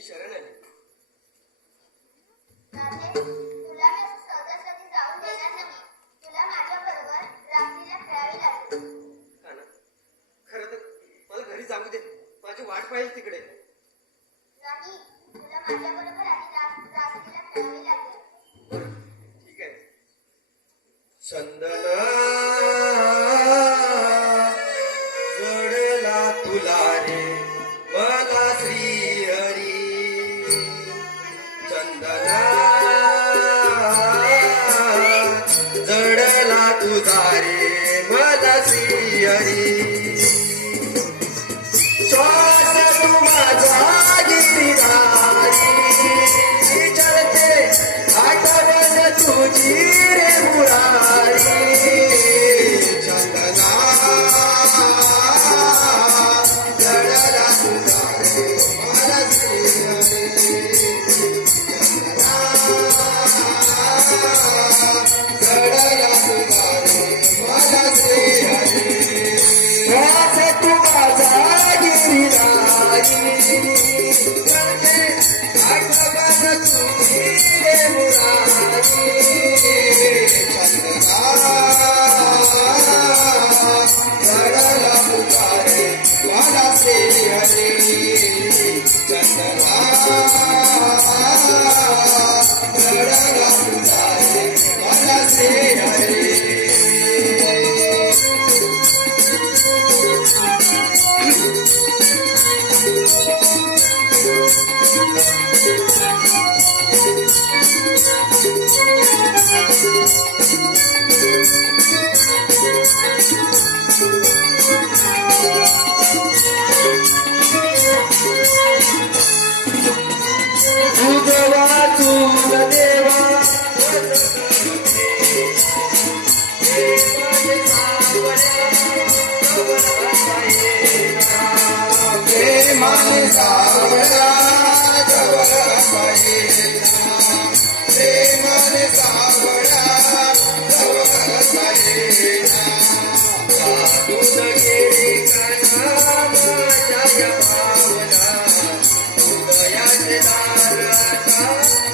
मी शरण आहे. राधे, तुला मी असं सहजासहजी जाऊन देणार नाही. तुला माझ्याबरोबर रात्रीला खेळावे लागेल. का ना? खरं तर मला घरी जाऊ दे, माझी वाट पाहिजे तिकडे. नाही, तुला माझ्याबरोबर आणि रात्रीला खेळावे लागेल. बरं, ठीक आहे. चंदना जोडला तुला रे मला श्री हरी. चंदना जडला तुझा रे मला श्री हरी. श्वास तू माझा गिरिधारी चलते आठवण तुझी रे मुरारी. चंदना जडला तुझा रे मला श्री हरी. जडला तुझा रे मला श्री हरी. श्वास तू माझा गिरिधारी चलते आठवण तुझी रे मुरारी. चंदना जडला तुझा रे मला श्री हरी. चंदना जडला तुझा रे मला श्री हरी. उगवा तुझ देवा प्रेमाने सावळा जवळ पाहिला. प्रेमाने सावळा जवळ पाहिला. साधून गेली काना माझ्या भावना. हृदयाचे दार आता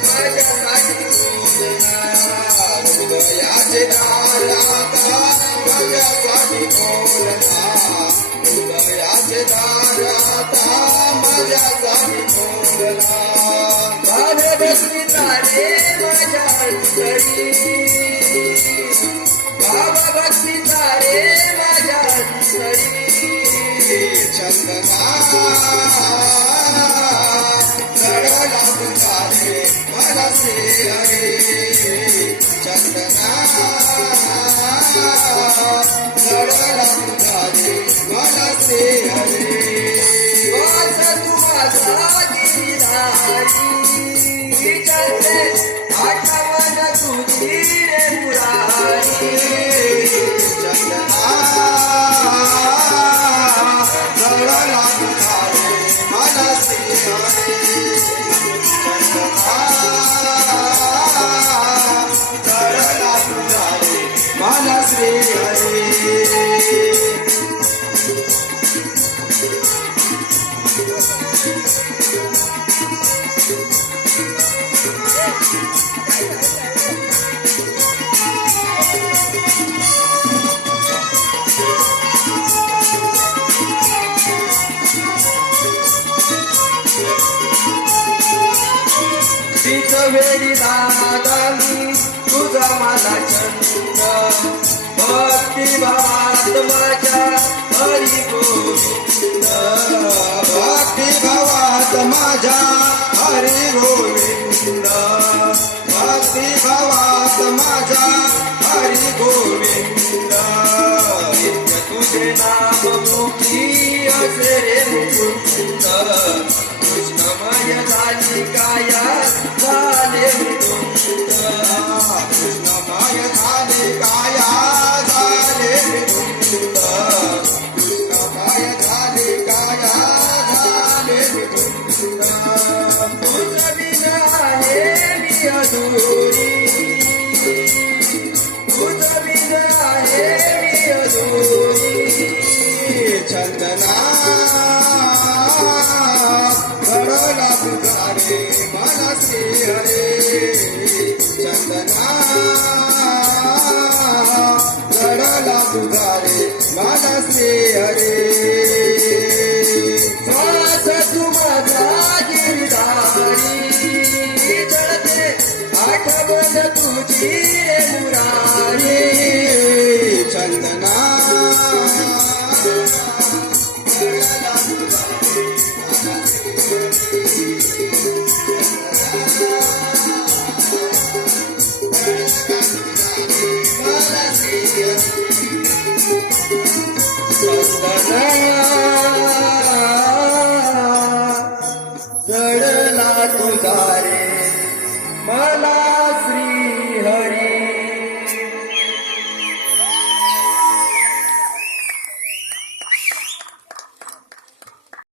माझ्यासाठी खोलना. हृदयाचे दार आता माझ्यासाठी खोलना. हृदयाचे दार आता माझ्यासाठी खोलना. भाव भक्तीचा रे माझ्या अंतरी. भाव भक्तीचा रे माझ्या अंतरी. चंदना जडला तुझा रे मला श्री हरी. चंदना जडला तुझा रे मला श्री हरी. वास तू माझा गिरिधारी चलते आठवण तुझी रे मुरारी. चंदना जडला तुझा रे मला श्री हरी. चंदना जडला तुझा रे मला श्री हरी. तीच वेळी दादानी तुझा मला छंद. भक्ती भावात माझ्या हरी गोविंद. भक्ती भावात माझ्या हरी गोविंद. भक्ती भावात माझ्या हरी गोविंद. नित्य तुझे नाम मुखी असे रे मुकुंद. कृष्णमय झाली काया झाले विदुंद. कृष्णमय झाले काया झाले विदुंद. कृष्णमय झाले काया झाले विदुंद. तुझ बिन आहे मी अधुरी. तुझ बिन आहे मी अधुरी. चंदना जडला तुझा श्री हरे चंदना चढला तुझा रे माझा श्री हरे श्वास तू माझा गिरधारी चढते आठवण तुझी रे